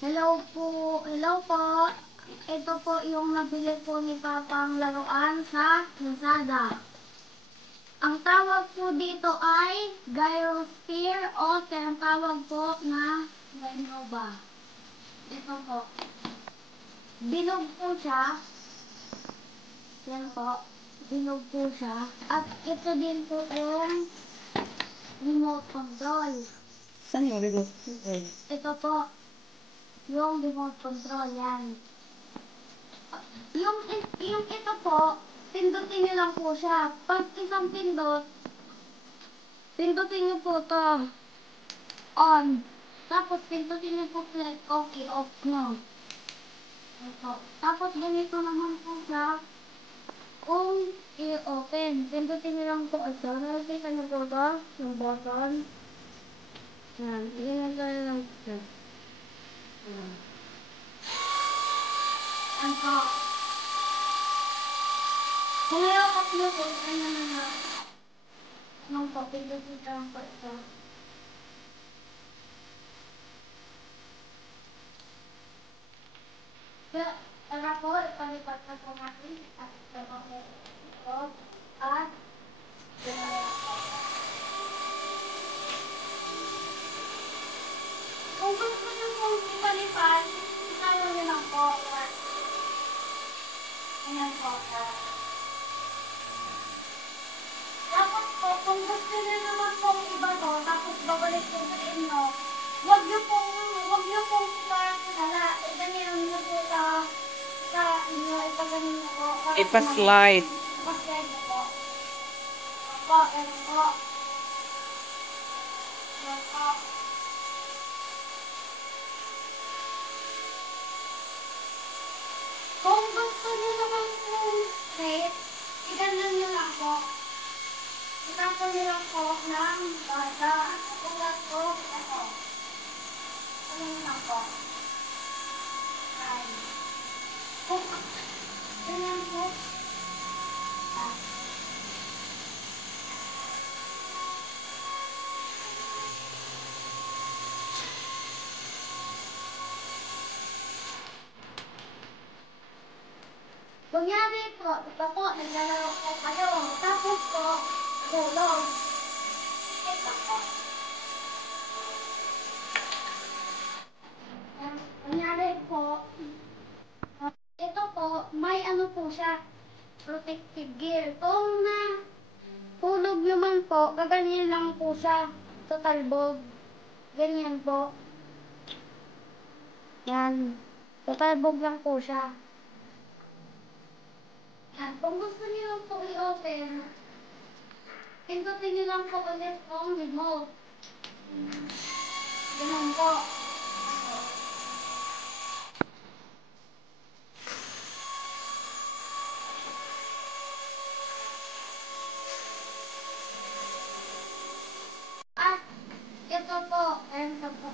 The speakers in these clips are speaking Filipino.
Hello po. Hello po. Ito po yung nabili po ni Papang laruan sa Lazada. Ang tawag po dito ay Gyrosphere o tinatawag po na Renova. Ito po. Bilog po siya. Yan po. Bilog po siya. At ito din po yung remote control. Saan yung remote control? Ito po. Yung remote control, yan. Yung ito po, pindutin niyo lang po siya. Pag isang pindot, pindutin niyo po to on. Tapos pindutin niyo po play off, i-off nyo. Ito. Tapos ganito naman po siya. Kung i-open, pindutin niyo lang po ito. Nakikita niyo po ito, yung button. Yan. Ganito lang po siya. Yan. Yan po. Kung i-off nyo po, ano na. Nung po, pindutin niyo lang po ito. Kaya, tara po, ipalipat na po natin at ito at kung gusto niyo pong ipalipat, isama niyo lang po. Ayan po. Tapos po, kung gusto niyo naman pong iba to, tapos babalik po sa inyo, huwag niyo pong ipakala. Ganyan niyo po sa inyo, ipaganin niyo po. Ipa-slide. Ipa-slide niyo po. Opo, ayan po. Ayan po. Kung gusto niyo naman pong straight, iganan niyo lang po. Itapon niyo lang po ng bata. Tulad po, ito. Ano niyo lang po. Ay. Kung, ganyan po. Ah. Kunyari po, ito po, naglalaro po kayo. Tapos po, tulog. Ito po. Kunyari po, ito po, may ano po siya, protective gear. Kung na tulog nyo man po, gaganyan lang po siya sa talbog. Ganyan po. Yan. Sa talbog lang po siya. Yan. Kung gusto niyo lang po i-open, pindutin niyo lang po ulit ang remote. Ganun po. At ito po, ito po.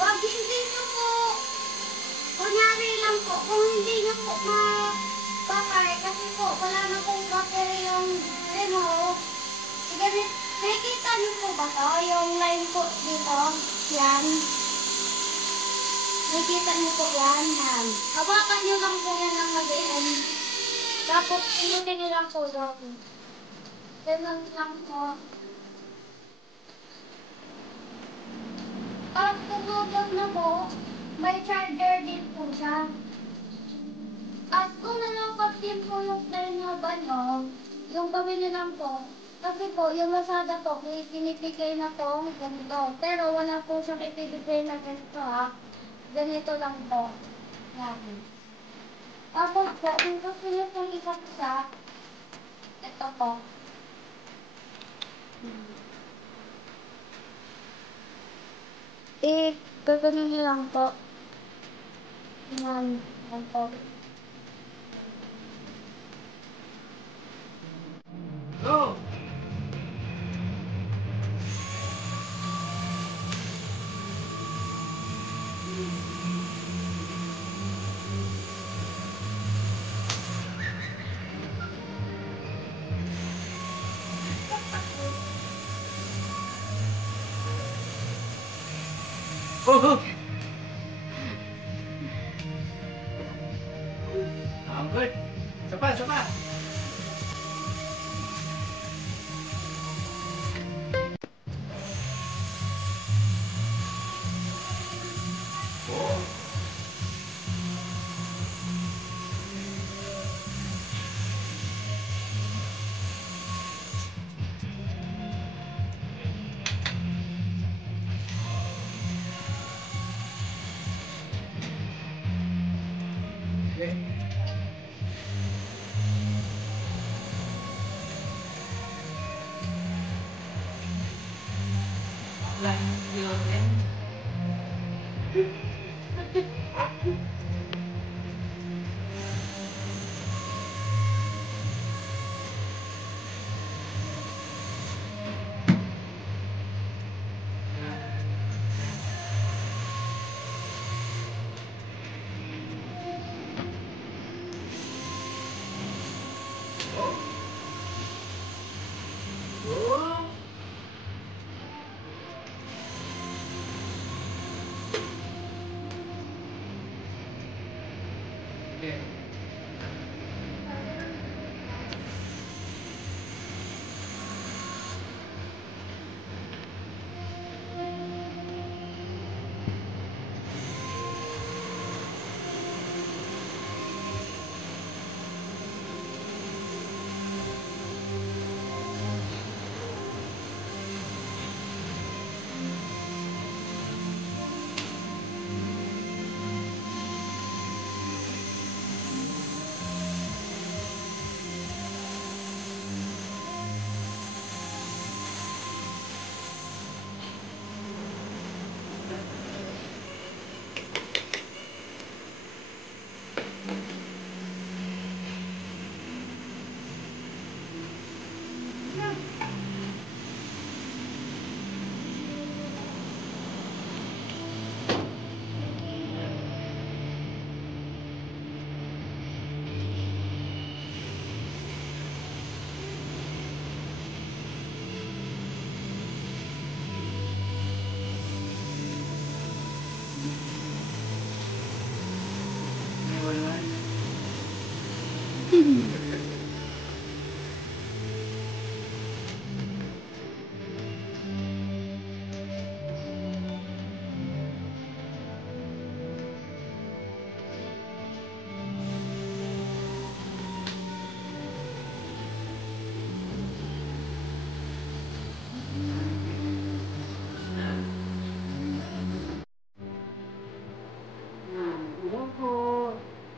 Pag hindi nyo po, kunyari lang po, kung hindi nyo po mapapay, kasi po, wala na pong battery yung remote, ganit, nakikita nyo po ba to? Yung line po dito, yan. Nakikita nyo po yan, yan. Hawakan nyo lang po yan ng mag-end. Tapos, pinutin nyo lang po doon. Ganun lang po. Pag tumugod na po, may charger din po siya. At kung nalungkot din po yung Renova nyo, yung gawin nyo lang po, kasi po, yung Lazada po, may pinipigay na po ganito. Pero wala po siyang ipibigay na ganito ha. Ganito lang po. Yan. Tapos po, kung gusto nyo pong isaksa, ito po. Gagawin nyo lang po. Yan. Yan po. Go! Oh!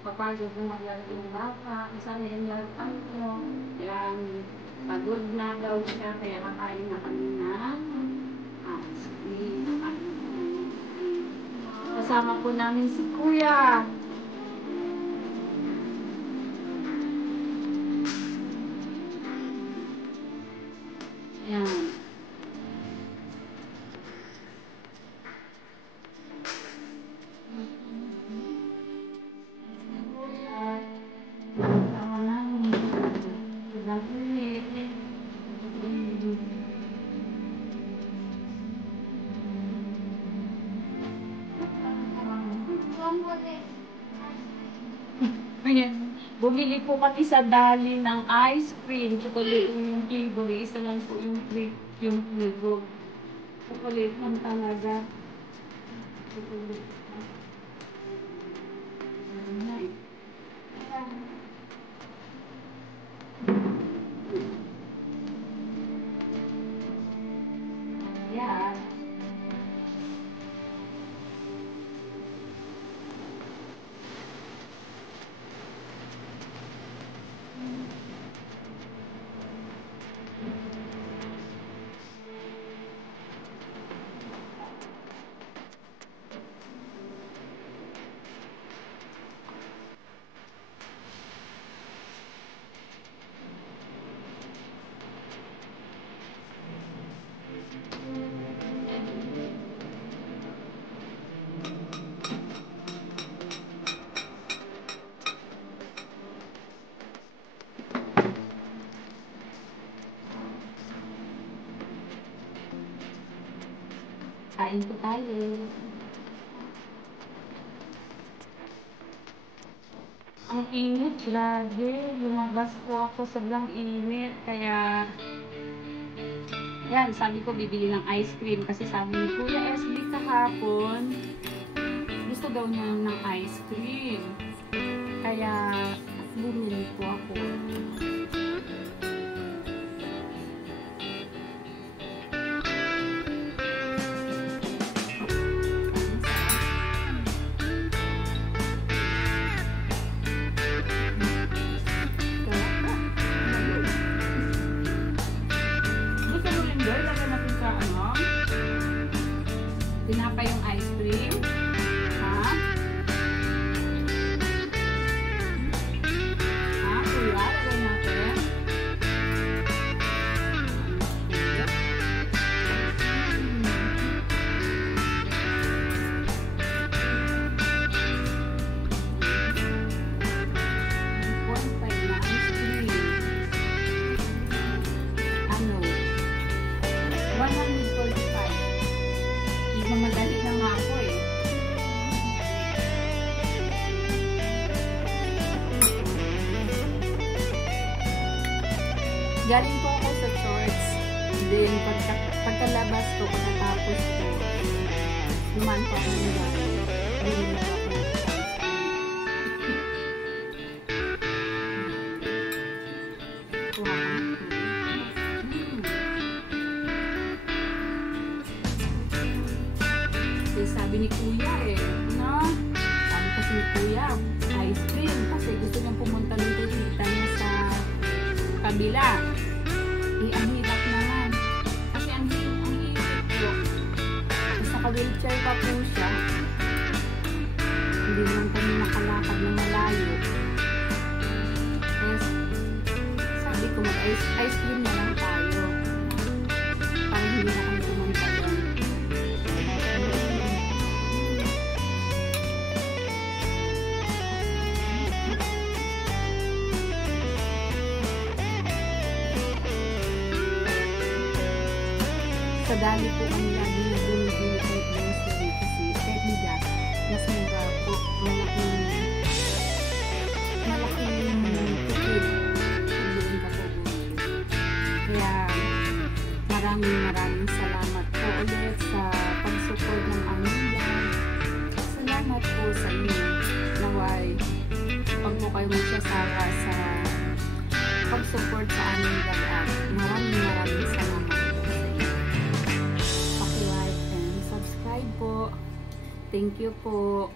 Papagod na maglaro yung bata, isa na yung laruan ko. Yan, pagod na daw siya, kaya nakain na kami na ice cream. Kasama po namin si Kuya. Yan. Kasama namin. Ayan. Bumili po kami sa Dali ng ice cream. Chocolate yung flavor. Isa lang po yung flavor. Chocolate lang talaga. Chocolate. Yeah. Kain po tayo. Ang init, grabe. Lumabas po ako sobrang init. Kaya, yan, sabi ko bibili ng ice cream. Kasi sabi ni Kuya SB kahapon, gusto daw niya ng ice cream. Kaya, bumili po ako. Tinapay yung ice cream. Ha? Ha? Kuya, lagay natin. Ano? 145. Mamadali na nga ako eh. Galing po ako sa church. Then, pagkalabas ko, pagkatapos ko, luman pa ako nila. Galing po ako ng sabi ni Kuya eh, no? Sabi kasi ni Kuya, ice cream. Kasi gusto niyang pumunta dito, kita niya sa kabila. Eh, ang hirap naman. Kasi ang hirap po. Sa ka-wheelchair pa po siya. Hindi naman kami makalakad na malayo. Yes. Sabi ko, mag-ice cream na lang tayo. Parang hindi na kami pumunta doon. Sa dali po ang lagi na bumibili kahit grocery kasi kahit bigas, mas mura po, malaking tipid doon ka po bumili. Kaya maraming salamat po ulit sa pag-support ng aming vlog. Salamat po sa inyo. Naway, pag po kayo magsasawa sa pag-support sa aming vlog at maraming salamat. Thank you po.